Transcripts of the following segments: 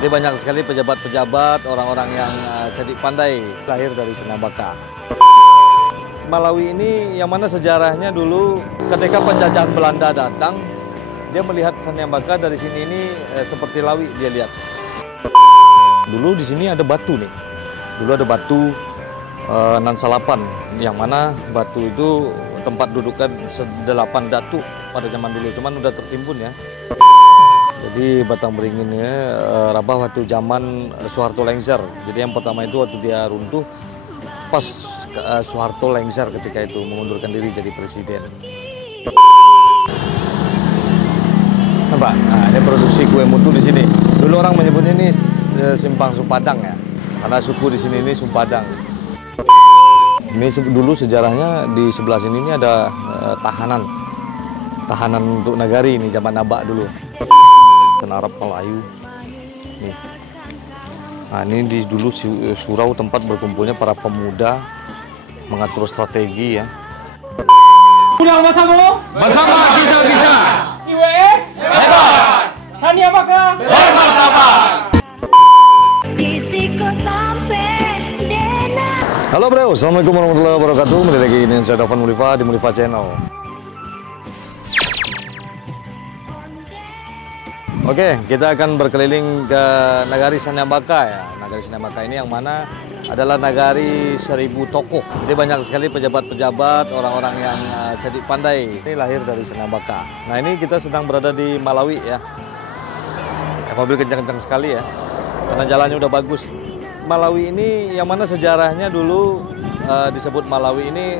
Jadi banyak sekali pejabat-pejabat, orang-orang yang cerdik pandai lahir dari Sanabaka. Malawi ini yang mana sejarahnya dulu ketika penjajahan Belanda datang, dia melihat Sanabaka dari sini ini seperti Lawi dia lihat. Dulu di sini ada batu nih. Dulu ada batu Nan Salapan, yang mana batu itu tempat dudukan 8 datuk pada zaman dulu, cuman udah tertimbun ya. Jadi Batang Beringin ini rabah waktu zaman Soeharto lengser. Jadi yang pertama itu waktu dia runtuh, pas Soeharto lengser ketika itu mengundurkan diri jadi presiden. Nah, ini produksi kue mutu di sini. Dulu orang menyebut ini Simpang Sumpadang ya, karena suku di sini ini Sumpadang. Ini dulu sejarahnya di sebelah sini ini ada tahanan untuk nagari ini zaman Nabak dulu. Arab Melayu. Nih. Nah, ini dulu surau tempat berkumpulnya para pemuda mengatur strategi ya. Pulang bersama? Bersama kita bisa. IWS Hebat. Sanabaka Bermartabat. Halo bro, assalamualaikum warahmatullahi wabarakatuh. Kembali lagi dengan saya Dafan Mulifa di Mulifa Channel. Oke, kita akan berkeliling ke Nagari Sanabaka ya. Nagari Sanabaka ini yang mana adalah nagari 1000 tokoh. Jadi banyak sekali pejabat-pejabat, orang-orang yang cerdik pandai. Ini lahir dari Sanabaka. Nah, ini kita sedang berada di Malawi ya. Mobil kencang-kencang sekali ya, karena jalannya udah bagus. Malawi ini yang mana sejarahnya dulu disebut Malawi ini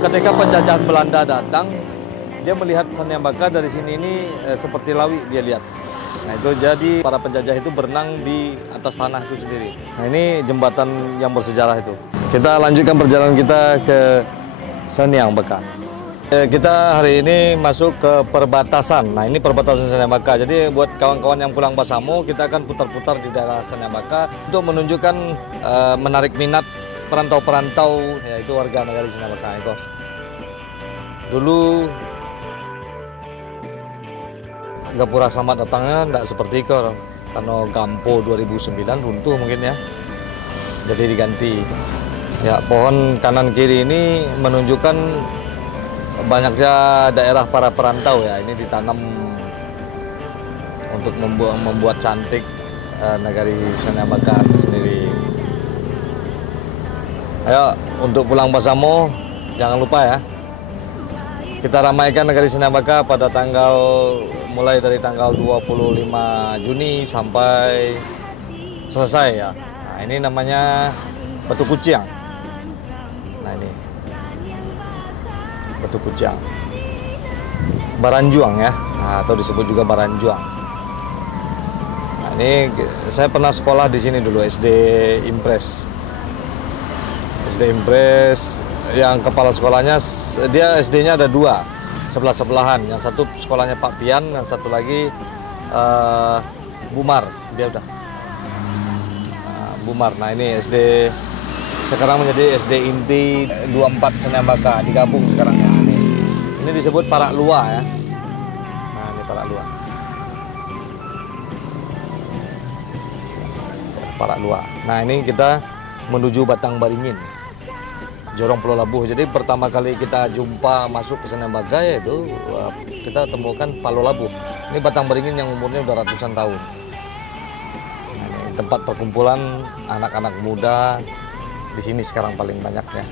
ketika penjajahan Belanda datang, dia melihat Sanabaka dari sini ini seperti Lawi dia lihat. Nah itu jadi para penjajah itu berenang di atas tanah itu sendiri. Nah ini jembatan yang bersejarah itu. Kita lanjutkan perjalanan kita ke Sanabaka. Kita hari ini masuk ke perbatasan. Nah ini perbatasan Sanabaka. Jadi buat kawan-kawan yang pulang Basamo, kita akan putar-putar di daerah Sanabaka untuk menunjukkan menarik minat perantau-perantau, yaitu warga negara Sanabaka. Dulu Gapura Selamat Datangnya tidak seperti itu, karena Gampo 2009 runtuh mungkin ya, jadi diganti. Ya pohon kanan kiri ini menunjukkan banyaknya daerah para perantau ya, ini ditanam untuk membuat cantik nagari Sanabaka itu sendiri. Ayo untuk pulang Basamo jangan lupa ya, kita ramaikan nagari Sanabaka pada mulai dari tanggal 25 Juni sampai selesai ya. Nah, ini namanya Batu Kuciang. Nah ini Batu Kuciang, Baranjuang ya, atau disebut juga Baranjuang. Nah, ini saya pernah sekolah di sini dulu, SD Impres. SD Impres yang kepala sekolahnya, dia SD-nya ada 2, sebelah-sebelahan. Yang satu sekolahnya Pak Pian, yang satu lagi Bumar, dia udah Bumar. Nah ini SD sekarang menjadi SD Inti 24 Sanabaka, digabung sekarang ya. Ini disebut Parak Lua ya. Nah ini Parak Lua. Parak Lua. Nah ini kita menuju Batang Beringin, Jorong Pulau Labuh. Jadi pertama kali kita jumpa masuk ke Sanabaka yaitu kita temukan Pulau Labuh. Ini Batang Beringin yang umurnya udah ratusan tahun. Nah, ini tempat perkumpulan anak-anak muda di sini sekarang paling banyak ya.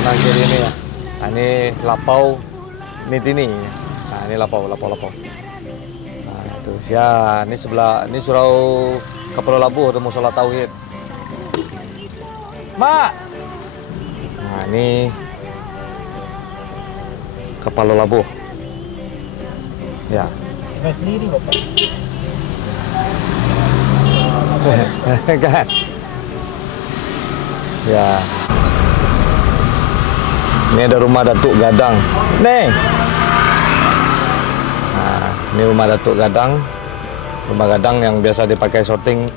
Kanan kiri ini ya. Nah, ini Lapau Nitini. Nah ini Lapau. Nah itu ya, ini sebelah, ini surau ke Pulau Labuh atau Musola Tauhid. Mak. Nah ini ke Pulau Labuh. Ya. Kita sendiri Bapak. Kan. Ya. Ini ada rumah Datuk Gadang. Nih. Nah, ini rumah Datuk Gadang. Rumah Gadang yang biasa dipakai syuting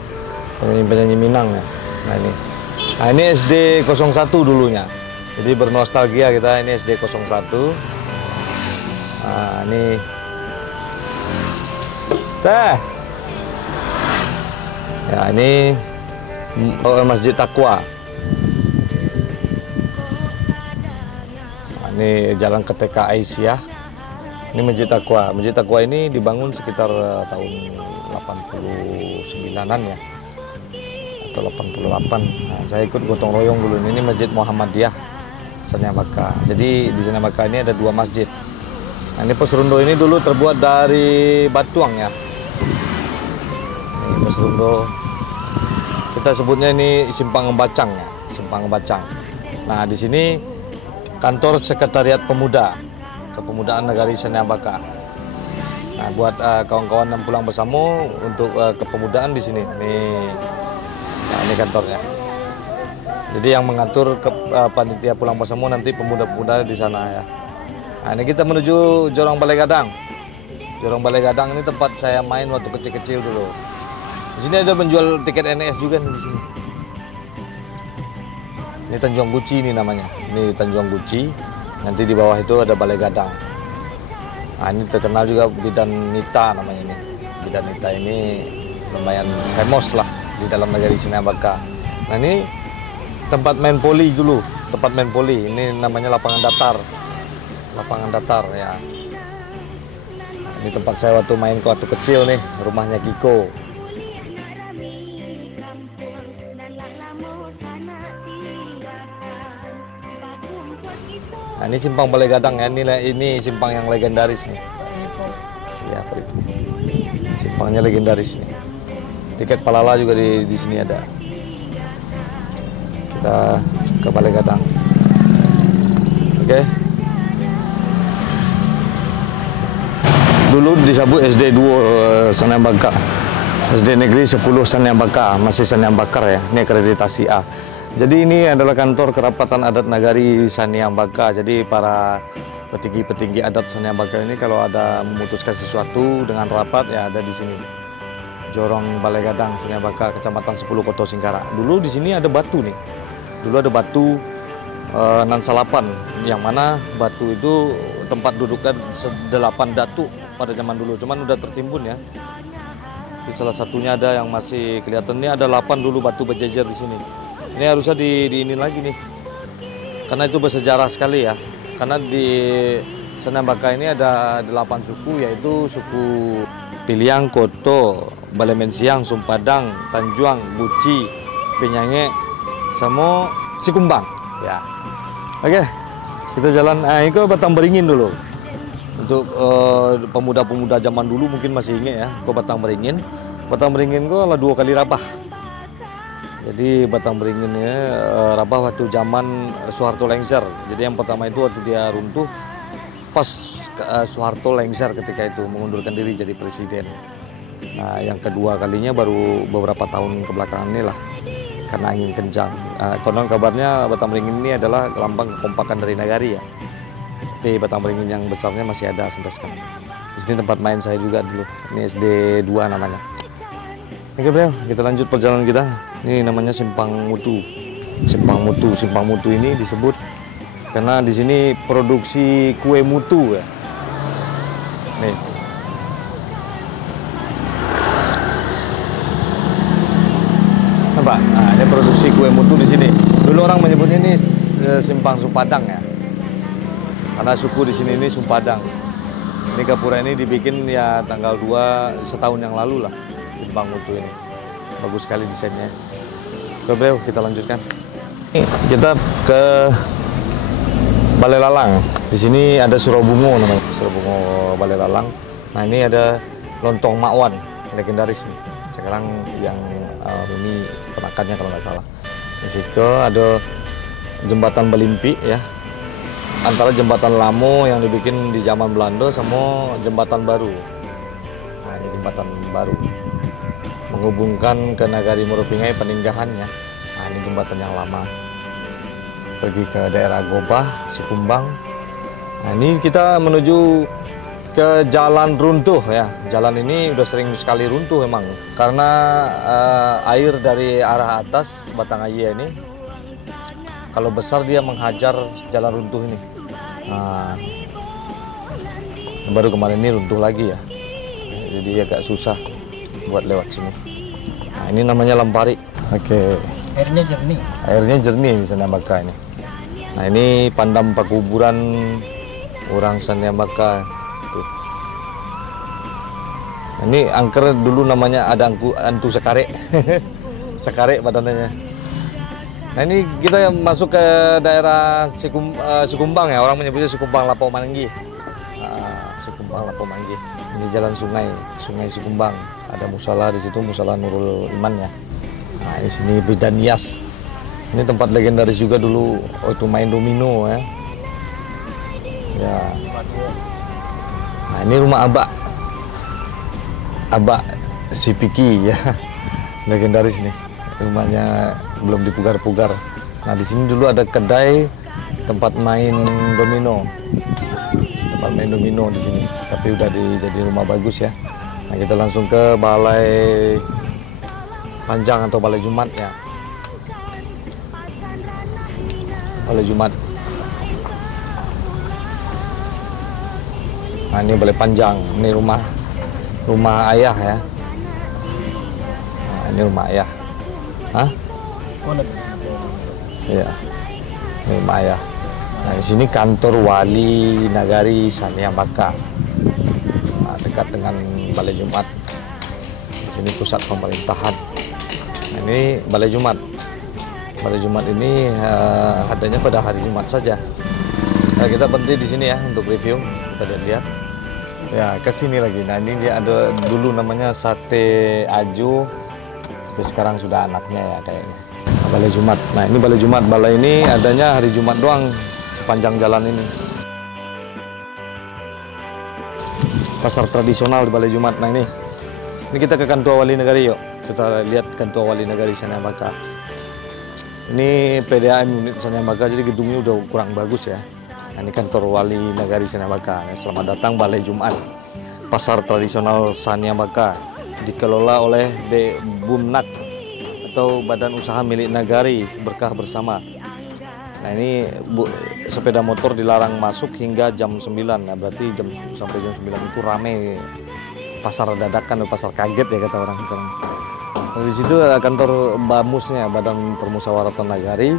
penyanyi-penyanyi Minang ya. Nah ini. Nah ini SD 01 dulunya. Jadi bernostalgia kita, ini SD 01. Nah ini. Ya, ini Masjid Taqwa. Nah, ini jalan ke TK Aisyah. Ini Masjid Taqwa. Masjid Taqwa ini dibangun sekitar tahun 89-an ya. Atau 88. Nah, saya ikut gotong royong dulu. Ini Masjid Muhammadiyah Saniabaka. Jadi di Saniabaka ini ada 2 masjid. Nah, ini pos rondo ini dulu terbuat dari batuang ya. Ini pos rondo. Kita sebutnya ini Simpang Bacang ya, Simpang Bacang. Nah, di sini kantor Sekretariat Pemuda Kepemudaan Nagari Saniabaka. Nah, buat kawan-kawan yang pulang bersama untuk kepemudaan di sini. Nah, ini kantornya. Jadi yang mengatur panitia pulang bersama nanti pemuda-pemuda di sana ya. Nah, ini kita menuju Jorong Balai Gadang. Jorong Balai Gadang ini tempat saya main waktu kecil-kecil dulu. Di sini ada menjual tiket NS juga nih di sini. Ini Tanjung Guci ini namanya. Ini Tanjung Guci. Nanti di bawah itu ada Balai Gadang. Nah, ini terkenal juga Bidan Nita namanya ini. Bidan Nita ini lumayan famous lah di dalam Nagari Saniabaka. Nah, ini tempat main poli dulu. Tempat main poli. Ini namanya lapangan datar. Lapangan datar ya. Nah, ini tempat saya waktu main waktu kecil nih. Rumahnya Kiko. Nah, ini Simpang Balai Gadang ya, ini simpang yang legendaris nih. Ya, Pak Ibu. Simpangnya legendaris nih. Tiket Palala juga di sini ada. Kita ke Balai Gadang. Oke. Dulu disebut SD 2 Saniabaka. SD Negeri 10 Saniabaka, masih Saniabakar ya. Ini akreditasi A. Jadi ini adalah kantor Kerapatan Adat Nagari Saniabaka. Jadi para petinggi-petinggi adat Saniabaka ini kalau ada memutuskan sesuatu dengan rapat ya ada di sini. Jorong Balai Gadang Saniabaka, Kecamatan 10 Koto Singkara. Dulu di sini ada batu nih. Dulu ada batu nan salapan, yang mana batu itu tempat dudukan 8 datuk pada zaman dulu. Cuman udah tertimbun ya. Di salah satunya ada yang masih kelihatan, ini ada 8 dulu batu berjejer di sini. Ini harusnya di ini lagi nih, karena itu bersejarah sekali ya. Karena di Saniabaka ini ada 8 suku, yaitu suku Piliang, Koto, Balemensiang, Sumpadang, Tanjuang, Buci, Penyange, sama Sikumbang. Ya, oke, kita jalan. Itu Batang Beringin dulu. Untuk pemuda-pemuda zaman dulu mungkin masih ingat ya, ke Batang Beringin. Batang Beringin itu adalah 2 kali rabah. Jadi Batang Beringin ini rabah waktu zaman Soeharto lengser. Jadi yang pertama itu waktu dia runtuh, pas Soeharto lengser ketika itu mengundurkan diri jadi presiden. Nah, yang kedua kalinya baru beberapa tahun kebelakangan ini lah, karena angin kencang. Konon kabarnya Batang Beringin ini adalah lambang kekompakan dari Nagari ya. Tapi Batang Beringin yang besarnya masih ada sampai sekarang. Di sini tempat main saya juga dulu. Ini SD 2 namanya. Oke bro, kita lanjut perjalanan kita. Ini namanya Simpang Mutu. Simpang Mutu. Simpang Mutu ini disebut karena di sini produksi kue mutu ya. Nih. Nampak? Nah, ini produksi kue mutu di sini. Dulu orang menyebutnya ini Simpang Sumpadang ya. Karena suku di sini ini Sumpadang. Ini gapura ini dibikin ya tanggal 2 setahun yang lalu lah. Simpang Mutu ini. Bagus sekali desainnya. Oke bro, kita lanjutkan. Kita ke Balai Lalang. Di sini ada Surabungo namanya. Surabungo Balai Lalang. Nah, ini ada lontong Makwan, legendaris nih. Sekarang yang ini penakannya kalau nggak salah. Di situ ada jembatan Balimpi ya. Antara jembatan lama yang dibikin di zaman Belanda sama jembatan baru. Nah, ini jembatan baru menghubungkan ke Nagari Meropingai Peninggahannya. Nah, ini jembatan yang lama pergi ke daerah Gobah, Sikumbang. Nah, ini kita menuju ke jalan runtuh ya. Jalan ini udah sering sekali runtuh emang karena air dari arah atas Batang-Aye ini kalau besar dia menghajar jalan runtuh ini. Nah, baru kemarin ini runtuh lagi ya. Jadi agak susah buat lewat sini. Nah, ini namanya Lampari. Oke. Airnya jernih. Airnya jernih di Saniambaka ini. Nah, ini pandam pakuburan orang Saniambaka. Tuh. Nah, ini angker dulu namanya ada antu sekare. Sekare badannya. Nah, ini kita masuk ke daerah Sikumbang ya, orang menyebutnya Sikumbang Lapo Manggi. Sikumbang Lapo Manggi. Ini jalan Sungai Sikumbang. Ada musala di situ, musala Nurul Iman ya. Nah, di sini Bidanias. Ini tempat legendaris juga dulu waktu main domino ya. Ya. Nah, ini rumah Abak si Piki ya. Legendaris nih. Rumahnya belum dipugar-pugar. Nah, di sini dulu ada kedai tempat main domino. Tempat main domino di sini, tapi udah jadi rumah bagus ya. Nah, kita langsung ke Balai Panjang atau Balai Jumat ya. Balai Jumat. Nah, ini Balai Panjang. Ini rumah ayah ya. Nah, ini rumah ayah. Hah? Iya. Ini rumah ayah. Nah, di sini kantor Wali Nagari Saniambaka. Nah, dekat dengan Balai Jumat. Di sini pusat pemerintahan. Nah, ini Balai Jumat. Balai Jumat ini adanya pada hari Jumat saja. Nah, kita berhenti di sini ya untuk review. Kita lihat. Ya, ke sini lagi. Nah, ini dia ada dulu namanya Sate Aju. Tapi sekarang sudah anaknya ya kayaknya. Nah, Balai Jumat. Nah, ini Balai Jumat. Balai ini adanya hari Jumat doang sepanjang jalan ini. Pasar tradisional di Balai Jumat. Nah, ini kita ke kantor Wali Nagari yuk. Kita lihat kantor Wali Nagari Saniambaka. Ini PDAM unit Saniambaka, jadi gedungnya udah kurang bagus ya. Nah, ini kantor Wali Nagari Saniambaka. Selamat datang Balai Jumat. Pasar tradisional Saniambaka dikelola oleh BUMNAG atau Badan Usaha Milik Nagari Berkah Bersama. Nah, ini sepeda motor dilarang masuk hingga jam 9. Nah, berarti sampai jam 9 itu rame. Pasar dadakan, pasar kaget ya kata orang sekarang. Nah, di situ ada kantor BAMUS-nya, Badan Permusyawaratan Nagari.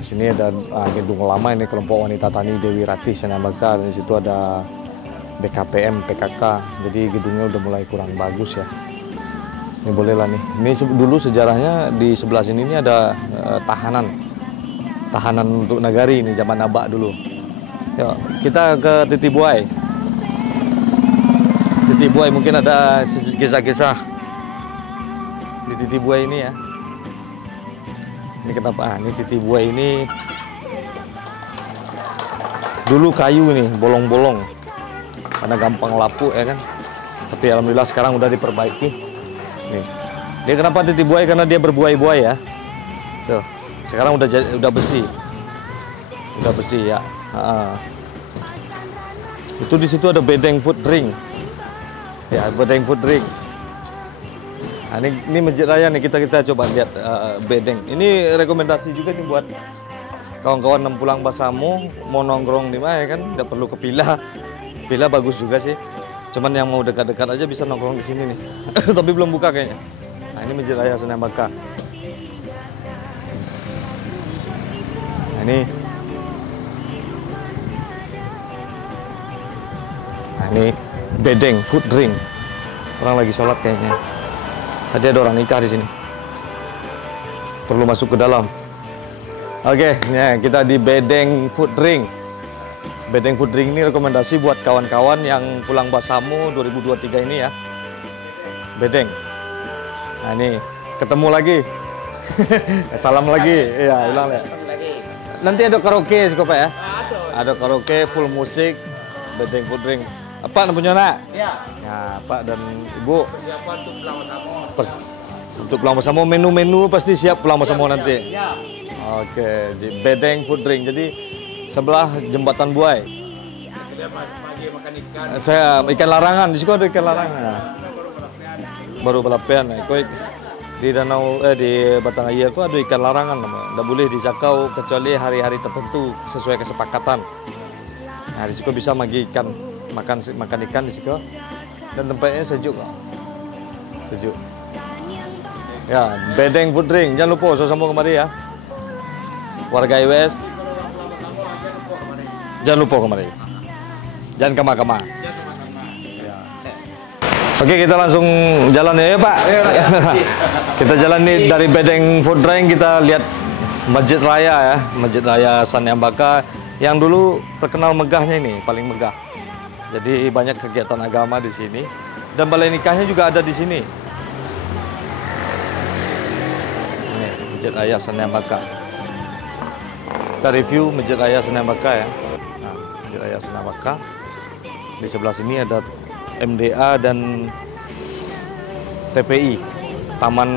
Di sini ada gedung lama ini kelompok wanita tani Dewi Ratih Saniambaka. Di situ ada BKPM, PKK. Jadi gedungnya udah mulai kurang bagus ya. Ini boleh lah nih. Ini dulu sejarahnya di sebelah sini ini ada tahanan untuk Nagari ini zaman Abak dulu. Yuk, kita ke Titi Buai. Titi Buai mungkin ada kisah-kisah di Titi Buai ini ya. Ini kenapa? Ini Titi Buai ini dulu kayu nih, bolong-bolong. Karena gampang lapuk ya kan. Tapi alhamdulillah sekarang udah diperbaiki. Nih. Dia kenapa Titi Buai? Karena dia berbuai-buai ya. Tuh. Sekarang udah besi. Udah besi ya. Itu di situ ada Bedeng Food Drink. Ya, Bedeng Food Drink. Nah, ini Masjid Raya nih, kita coba lihat Bedeng. Ini rekomendasi juga nih buat kawan-kawan yang pulang Basamu mau nongkrong di mana ya kan, tidak perlu ke Pila. Pila bagus juga sih. Cuman yang mau dekat-dekat aja bisa nongkrong di sini nih. Tapi belum buka kayaknya. Nah, ini Masjid Raya Saniambaka. Nah, ini Bedeng Food Drink. Orang lagi sholat kayaknya. Tadi ada orang nikah di sini. Perlu masuk ke dalam. Oke, ya, kita di Bedeng Food Drink. Bedeng Food Drink ini rekomendasi buat kawan-kawan yang pulang Basamu 2023 ini ya. Bedeng. Nah, ini ketemu lagi. Salam lagi. Iya, hilang ya. Nanti ada karaoke sih Pak ya? Ada karaoke full musik. Bedeng Food Drink. Pak punya nak? Iya. Ya, Pak dan Ibu. Persiapan untuk pulang Basamu. Untuk pulang Basamu, menu-menu pasti siap pulang Basamu nanti. Siap. Oke, di Bedeng Food Drink. Jadi sebelah Jembatan Buai. Pagi makan ikan. Saya ikan larangan, di situ ada ikan larangan. Baru balapian. Di danau di Batanghaya itu ada ikan larangan namanya. Tidak boleh dijangkau kecuali hari-hari tertentu sesuai kesepakatan. Nah, di situ bisa makan ikan di situ. Dan tempatnya sejuk kok. Sejuk. Ya, Bedeng Food Drink. Jangan lupa sambung kemari ya. Warga IWS. Jangan lupa kemari. Jangan kema-kema. Ya. Oke, kita langsung jalan ya, Pak. Kita jalan nih dari Bedeng Food Drink, kita lihat Masjid Raya ya, Masjid Raya Sanyambaka yang dulu terkenal megahnya ini, paling megah. Jadi banyak kegiatan agama di sini dan balai nikahnya juga ada di sini. Ini Masjid Raya Sanyambaka. Kita review Masjid Raya Sanyambaka ya. Nah, Masjid Raya Sanyambaka. Di sebelah sini ada MDA dan TPI, Taman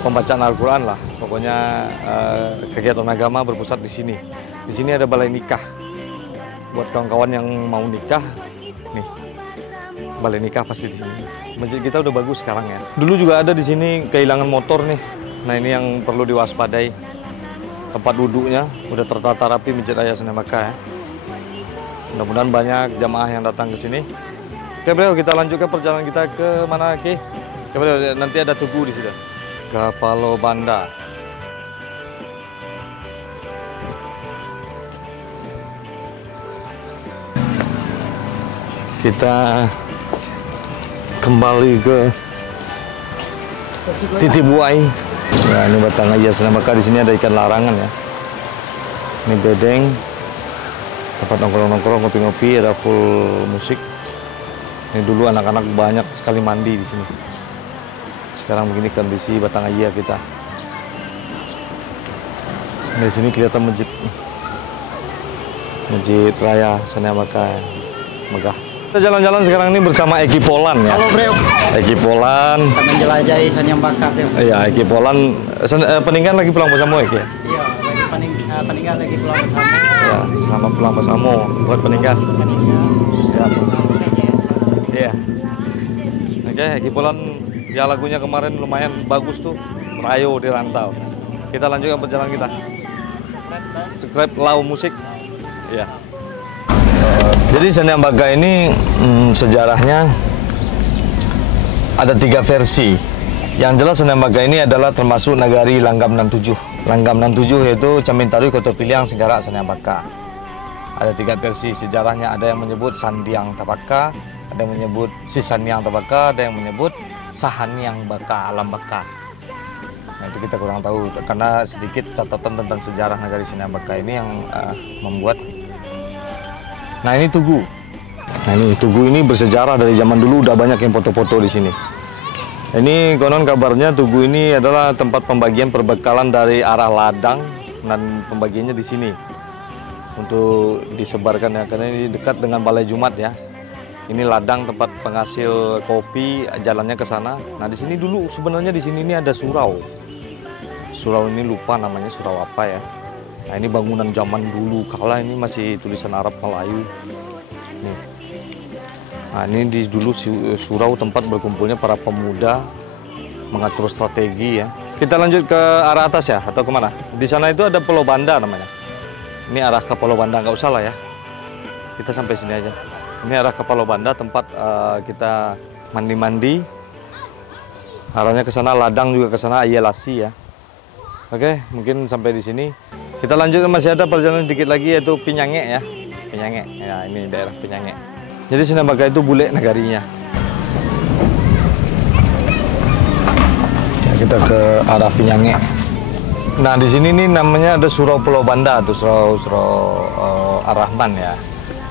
Pembacaan Al-Quran lah. Pokoknya kegiatan agama berpusat di sini. Di sini ada balai nikah. Buat kawan-kawan yang mau nikah, nih balai nikah pasti di sini. Masjid kita udah bagus sekarang ya. Dulu juga ada di sini kehilangan motor nih. Nah ini yang perlu diwaspadai. Tempat duduknya udah tertata rapi Masjid Raya Sanyambaka ya. Mudah-mudahan banyak jamaah yang datang ke sini. Oke bro, kita lanjutkan perjalanan kita ke mana Ki? Oke bro, nanti ada tugu di sini. Ke Palo Banda. Kita kembali ke Titibuai. Nah, ini Batang Raya Sanyambaka. Di sini ada ikan larangan ya. Ini Bedeng, tempat nongkrong-nongkrong, ngopi-ngopi, ada full musik. Ini dulu anak-anak banyak sekali mandi di sini. Sekarang begini kondisi Batang Raya kita. Di sini kelihatan Masjid Raya Sanyambaka megah. Kita jalan-jalan sekarang ini bersama Eki Polan ya. Halo bro. Eki Polan. Kita menjelajahi Sanyambaka bro. Iya, Eki Polan. Peninggalan lagi pulang bersama Eki ya? Iya, lagi peninggal lagi pulang bersama. Ya, selamat pulang bersama buat peninggal. Ya. Iya. Oke, Eki Polan ya lagunya kemarin lumayan bagus tuh. Merayu di Rantau. Kita lanjutkan perjalanan kita. Subscribe Lau Musik. Iya. Jadi Sanyambaka ini sejarahnya ada 3 versi. Yang jelas Sanyambaka ini adalah termasuk nagari Langgam 67. Langgam 67 yaitu Camintarui Koto Piliang Singgara Sanyambaka. Ada 3 versi sejarahnya. Ada yang menyebut Sandiang Tabaka, ada yang menyebut Sisaniang Tabaka, ada yang menyebut Sahaniang Baka, Alam Baka. Nah, itu kita kurang tahu karena sedikit catatan tentang sejarah nagari Sanyambaka ini yang membuat. Nah ini tugu. Nah ini tugu ini bersejarah dari zaman dulu, udah banyak yang foto-foto di sini. Ini konon kabarnya tugu ini adalah tempat pembagian perbekalan dari arah ladang dan pembagiannya di sini untuk disebarkan ya, karena ini dekat dengan Balai Jumat ya. Ini ladang tempat penghasil kopi, jalannya ke sana. Nah di sini dulu sebenarnya di sini ini ada surau. Surau ini lupa namanya surau apa ya. Nah ini bangunan zaman dulu kala, ini masih tulisan Arab Melayu. Nih. Nah ini di dulu surau tempat berkumpulnya para pemuda mengatur strategi ya. Kita lanjut ke arah atas ya atau kemana? Di sana itu ada Pulau Banda namanya. Ini arah ke Pulau Banda, nggak usah lah ya. Kita sampai sini aja. Ini arah ke Pulau Banda tempat kita mandi-mandi. Arahnya ke sana, ladang juga ke sana, Ayelasi ya. Oke, mungkin sampai di sini. Kita lanjut, masih ada perjalanan dikit lagi yaitu Pinyange ya. Pinyange, ya ini daerah Pinyange. Jadi Sanyambaka itu bule nagarinya. Ya, kita ke arah Pinyange. Nah di sini nih namanya ada Surau Pulau Banda atau Surau Ar-Rahman ya.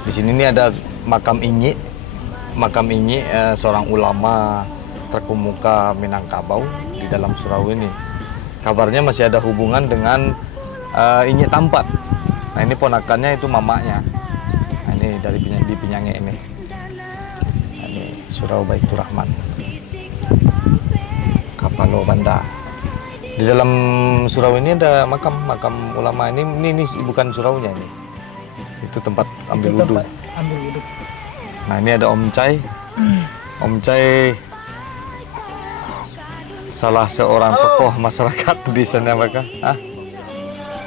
Di sini nih ada makam Inyi. Makam Inyi seorang ulama terkemuka Minangkabau di dalam surau ini. Kabarnya masih ada hubungan dengan Inyi Tampat. Nah ini ponakannya itu mamanya. Nah ini dari di Pinyange ini. Nah, ini Surau Baitur Rahman. Kapalo Banda. Di dalam surau ini ada makam ulama. Ini bukan suraunya ini. Itu tempat ambil wudhu. Nah ini ada Om Cai. Om Cai salah seorang tokoh masyarakat di Sanyambaka.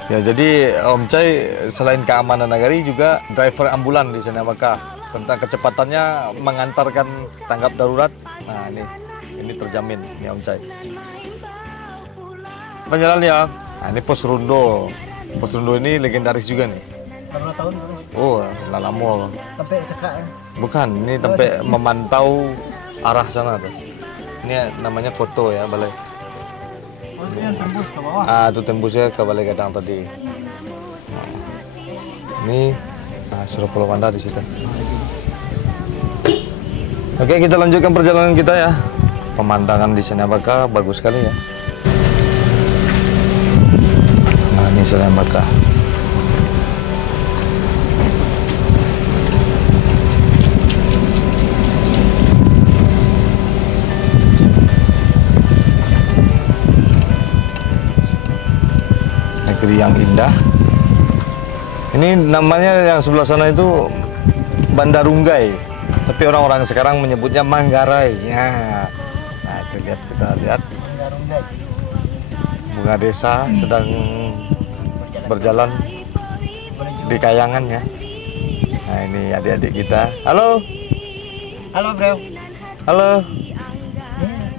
Ya jadi Om Cai selain keamanan nagari juga driver ambulan di Sanyambaka. Tentang kecepatannya mengantarkan tanggap darurat. Nah ini terjamin ini Om Cai. penjalannya. Nah, ini pos Rondo. Pos Rondo ini legendaris juga nih. Berapa tahun? Oh, lama. Sampai cekak ya? Bukan, ini sampai memantau arah sana tuh. Ini namanya Koto ya, balai. Oh, itu yang tembus ke bawah. Ah, itu tembusnya ke Balai Gadang tadi. Nah, ini Surau Pulau Panda di situ. Oke, kita lanjutkan perjalanan kita ya. Pemandangan di Sanyabaka bagus sekali ya. Nah, ini Sanyabaka. Negeri yang indah. Ini namanya yang sebelah sana itu Bandarunggai, tapi orang-orang sekarang menyebutnya Manggarai. Ya. Nah, itu kita lihat bunga desa sedang berjalan di kayangan ya. Nah, ini adik-adik kita. Halo. Halo, bro. Halo.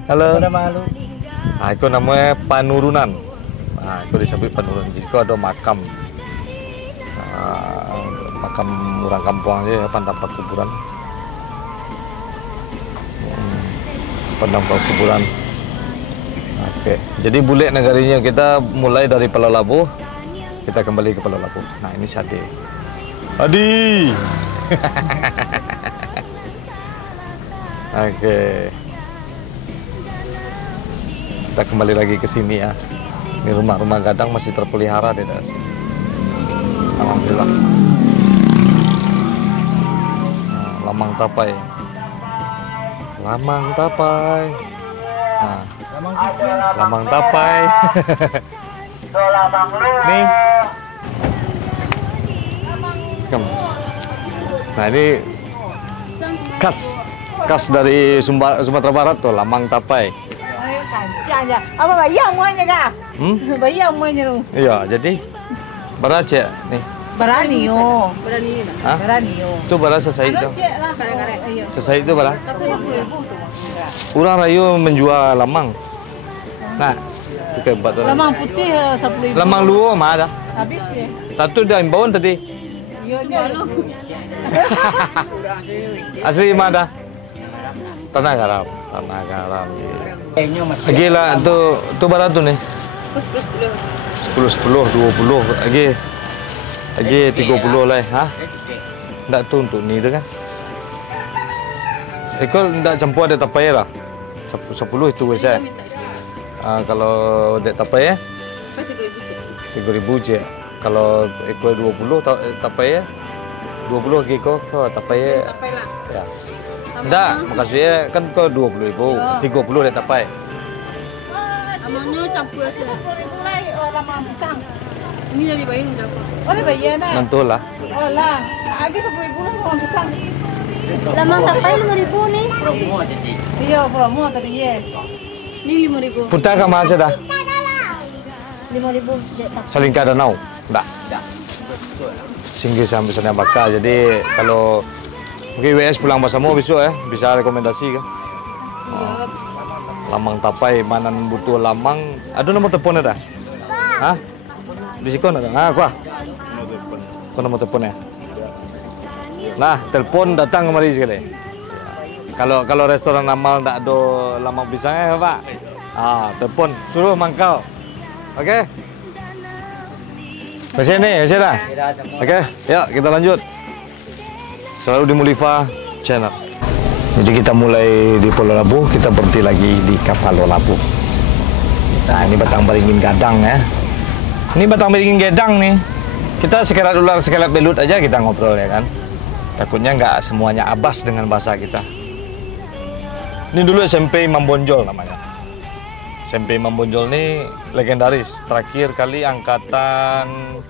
Halo. Udah malu. Nah, itu namanya Panurunan. Nah, itu disebut Panurunan. Di situ ada makam. Makam orang kampung aja ya, pendapat kuburan. Pendapat kuburan. Oke, jadi bule negarinya kita mulai dari Pulau Labu, kita kembali ke Pulau Labu. Nah, ini Sade. Adi. Oke. Kita kembali lagi ke sini ya. Ini rumah-rumah gadang masih terpelihara di daerah sini. Alhamdulillah. Nah, Lamang Tapai. Lamang Tapai. Nah, Lamang Tapai. Nih. Nah, ini khas dari Sumatera Barat tuh, Lamang Tapai. Apa bayang semuanya kak? Bayang semuanya lu. Iya, jadi beraca nih. Berani yo. Hah? Berani yo. Itu bara sesai itu. Iya. Sesai itu bara. 10.000 tuh. Orang rayu menjual lamang. Nah, itu kayak buat orang. Lamang putih 10.000. Lamang luo mah ada. Habis ya. Satu dah imbauan tadi. Yo yo. Asli mah ada. Tanah garam. Tanah garam. Kayaknya masih. Gila tu bara tu nih. 10, 20 lagi 30 lah, ha? Ndak tu untuk ni tu kan? Ekor ndak campur ada tapai lah. 10 itu biasa. Kalau ada tapai ya? 3.000 je. Kalau ekor 20 tapai ya? 20 lagi kau tapai ya? Ya. Ndak, maksudnya kan kau 20.000, 30 ada tapai. Namanya campur saja. 10.000 lah lamang pisang. Ini dari bayi udah apa? Oh, bayar dah. Nentu lah. Oh lah. Lagi 10.000 lah lamang pisang. Lamang tapai 5.000 nih. Iya, promo tadi ya. Ini 5.000. Putar ke mana dah? 5.000. Saling ke danau? Ndak. Singgih sampai sana bakal. Jadi kalau mungkin WS pulang bersama besok ya, bisa rekomendasi kan? Siap. Lamang Tapai, mana butuh lamang. Ada nomor teleponnya dah? Hah? Di sikon ada? Kuah. Kau nomor teleponnya? Nah, telepon datang kemari sekali. Kalau restoran amal tak ada lamang pisangnya, Pak. Telepon suruh mangkal. Oke? Ke sini dah. Oke, yuk kita lanjut. Selalu di Mulifa Channel. Jadi kita mulai di Pulau Labu, kita berhenti lagi di Kapalo Labu. Nah, ini Batang Beringin Gadang ya. Ini Batang Beringin Gadang nih. Kita sekelat ular, sekelat belut aja kita ngobrol ya kan. Takutnya nggak semuanya abas dengan bahasa kita. Ini dulu SMP Imam Bonjol namanya. SMP Imam Bonjol ini legendaris. Terakhir kali angkatan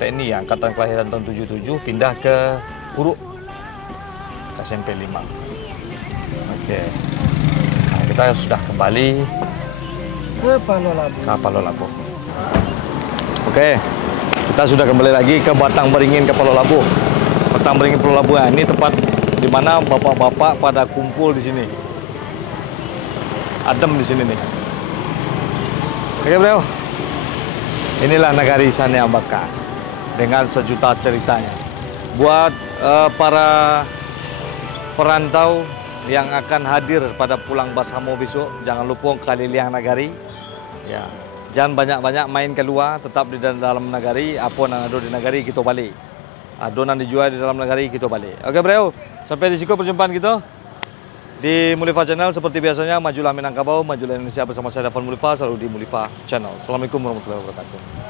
TNI, angkatan kelahiran tahun 77 pindah ke Puruk. SMP 5. Oke. Nah, kita sudah kembali Ke Pulau Labu. ke Pulau Labu. Oke. Kita sudah kembali lagi ke Batang Beringin ke Pulau Labu. Batang Beringin Pulau Labu. Ini tempat di mana bapak-bapak pada kumpul di sini. Adem di sini nih. Oke bro, inilah Nagari Saneambaka dengan sejuta ceritanya. Buat para perantau yang akan hadir pada pulang bersama besok, jangan lupa keliling Nagari. Ya, jangan banyak-banyak main keluar, tetap di dalam Nagari. Apa yang ada di Nagari kita balik. Adonan dijual di dalam Nagari kita balik. Oke bro, sampai di situ perjumpaan kita di Mulifa Channel. Seperti biasanya, majulah Minangkabau, majulah Indonesia bersama saya Dafan Mulifa, selalu di Mulifa Channel. Assalamualaikum warahmatullahi wabarakatuh.